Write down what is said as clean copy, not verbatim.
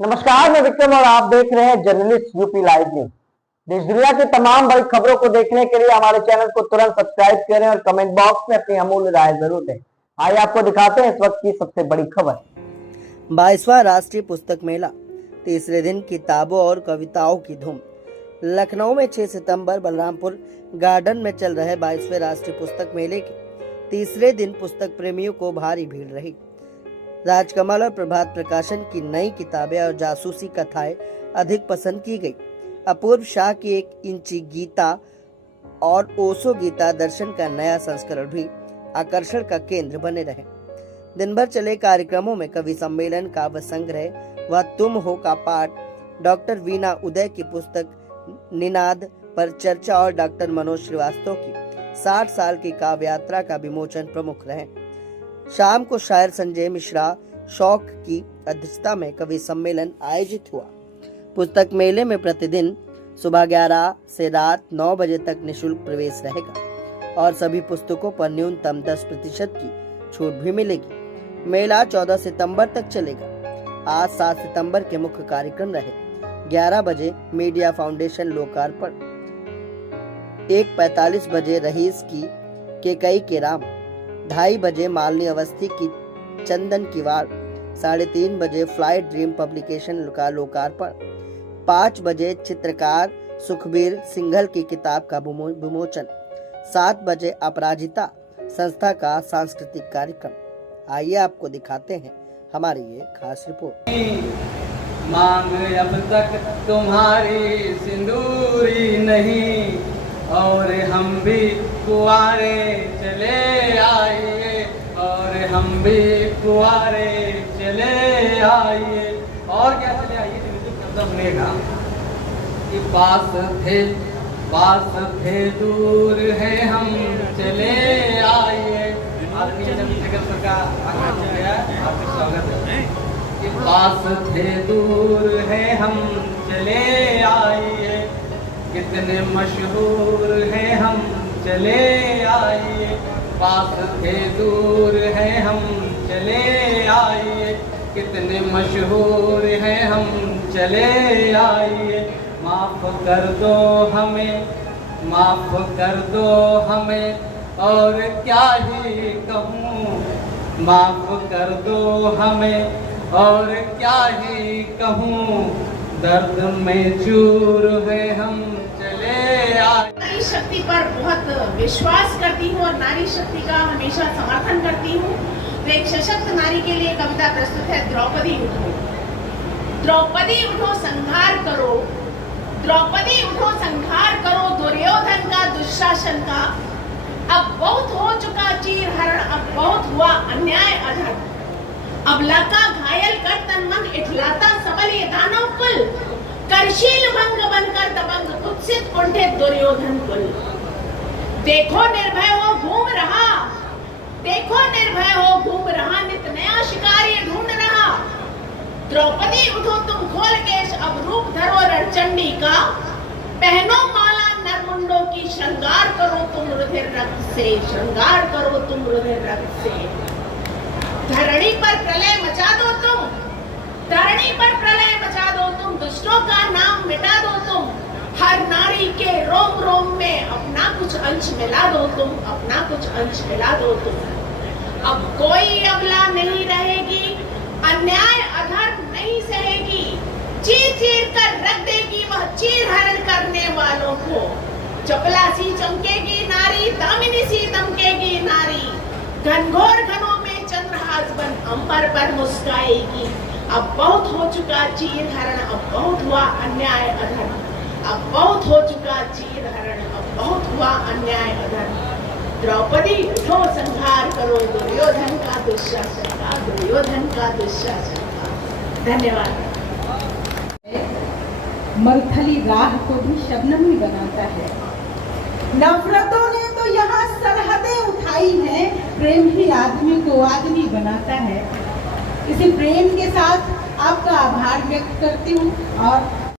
नमस्कार, मैं विक्रम और आप देख रहे हैं जर्नलिस्ट यूपी लाइव न्यूज। देश दुनिया की तमाम बड़ी खबरों को देखने के लिए हमारे चैनल को तुरंत सब्सक्राइब करें और कमेंट बॉक्स में अपनी अमूल्य राय जरूर दें। आइए आपको दिखाते हैं इस वक्त की सबसे बड़ी खबर। 22वां राष्ट्रीय पुस्तक मेला, तीसरे दिन किताबों और कविताओं की धूम। लखनऊ में 6 सितंबर बलरामपुर गार्डन में चल रहे 22वें राष्ट्रीय पुस्तक मेले के तीसरे दिन पुस्तक प्रेमियों को भारी भीड़ रही। राजकमल और प्रभात प्रकाशन की नई किताबें और जासूसी कथाएं अधिक पसंद की गई। अपूर्व शाह की 1 इंची गीता और ओशो गीता दर्शन का नया संस्करण भी आकर्षण का केंद्र बने रहे। दिन भर चले कार्यक्रमों में कवि सम्मेलन, काव्य संग्रह व तुम हो का पाठ, डॉक्टर वीणा उदय की पुस्तक निनाद पर चर्चा और डॉक्टर मनोज श्रीवास्तव की 60 साल की काव्य यात्रा का विमोचन प्रमुख रहे। शाम को शायर संजय मिश्रा शौक की अध्यक्षता में कवि सम्मेलन आयोजित हुआ। पुस्तक मेले में प्रतिदिन सुबह 11 से रात 9 बजे तक निःशुल्क प्रवेश रहेगा और सभी पुस्तकों पर न्यूनतम 10% की छूट भी मिलेगी। मेला 14 सितंबर तक चलेगा। आज 7 सितंबर के मुख्य कार्यक्रम रहे। 11 बजे मीडिया फाउंडेशन लोकार्पण, 1:45 बजे रहीस की केकई के राम, 2:30 बजे मालिनी अवस्थी की चंदन की वाड़, 3:30 बजे फ्लाइट ड्रीम पब्लिकेशन का लोकार्पण, 5 बजे चित्रकार सुखबीर सिंघल की किताब का विमोचन, 7 बजे अपराजिता संस्था का सांस्कृतिक कार्यक्रम। आइए आपको दिखाते हैं हमारी ये खास रिपोर्ट। मांग अब तक तुम्हारी सिंदूरी नहीं, और हम भी कुआरे चले आइए, और हम भी कुआरे चले आइए। और क्या चले आइए, सुनेगा कि पास थे दूर है हम चले आइए। आपकी जगत का आगाज हो गया, आपका स्वागत है। कि पास थे दूर है हम चले आइए, कितने मशहूर हैं हम चले आइए। पास थे दूर हैं हम चले आइए, कितने मशहूर हैं हम चले आइए। माफ कर दो हमें, माफ कर दो हमें, और क्या ही कहूँ। माफ कर दो हमें और क्या ही कहूँ, दर्द में चूर है हम चले आए। नारी शक्ति पर बहुत विश्वास करती हूँ और नारी शक्ति का हमेशा समर्थन करती हूँ। तो एक सशक्त नारी के लिए कविता प्रस्तुत है, द्रौपदी उठो। द्रौपदी उठो संहार करो, द्रौपदी उठो संहार करो दुर्योधन का, दुशासन का। अब बहुत हो चुका चीर हरण, अब बहुत हुआ अन्याय अधर्म। अब लका घायल कर तन मन, इठलाता सबल ये दानव कुल। करशील भंग बनकर दबंग, कुत्सित कुंठित दुर्योधन कुल। देखो निर्भय हो घूम रहा, देखो निर्भय हो घूम रहा, नित नया शिकारी ढूंढ रहा। द्रौपदी उठो तुम खोल केश, अब रूप धरो रणचंडी का। पहनो माला नरमुंडों की, श्रृंगार करो तुम रुधिर रक्त से, श्रृंगार करो तुम रुधिर रक्त से। धरणी पर प्रलय मचा दो तुम, धरणी पर प्रलय मचा दो तुम, दुष्टों का नाम मिटा दो तुम। हर नारी के रोम रोम में अपना कुछ अंश मिला दो तुम, अपना कुछ अंश मिला दो तुम। अब कोई अबला नहीं रहेगी, अन्याय अधर्म नहीं सहेगी। चीर चीर कर रख देगी वह चीर हरण करने वालों को। चपलासी चमकेगी नारी, दामिनी सी दमकेगी नारी। घनघोर घनों में चंद्रहास बन अंबर पर मुस्काएगी। अब बहुत हो चुका चीर हरण, अब बहुत हुआ अन्याय अधर्म। अब बहुत हो चुका चीर हरण, अब बहुत हुआ अन्याय अधर्म। द्रौपदी उठो संहार करो दुर्योधन का, दुशासन का, दुर्योधन का, दुशासन का। धन्यवाद। मरथली राह को भी शबनम ही बनाता है। नफरतों ने तो यहाँ सरहदें उठाई हैं, प्रेम ही आदमी को आदमी बनाता है। इसी प्रेम के साथ आपका आभार व्यक्त करती हूँ और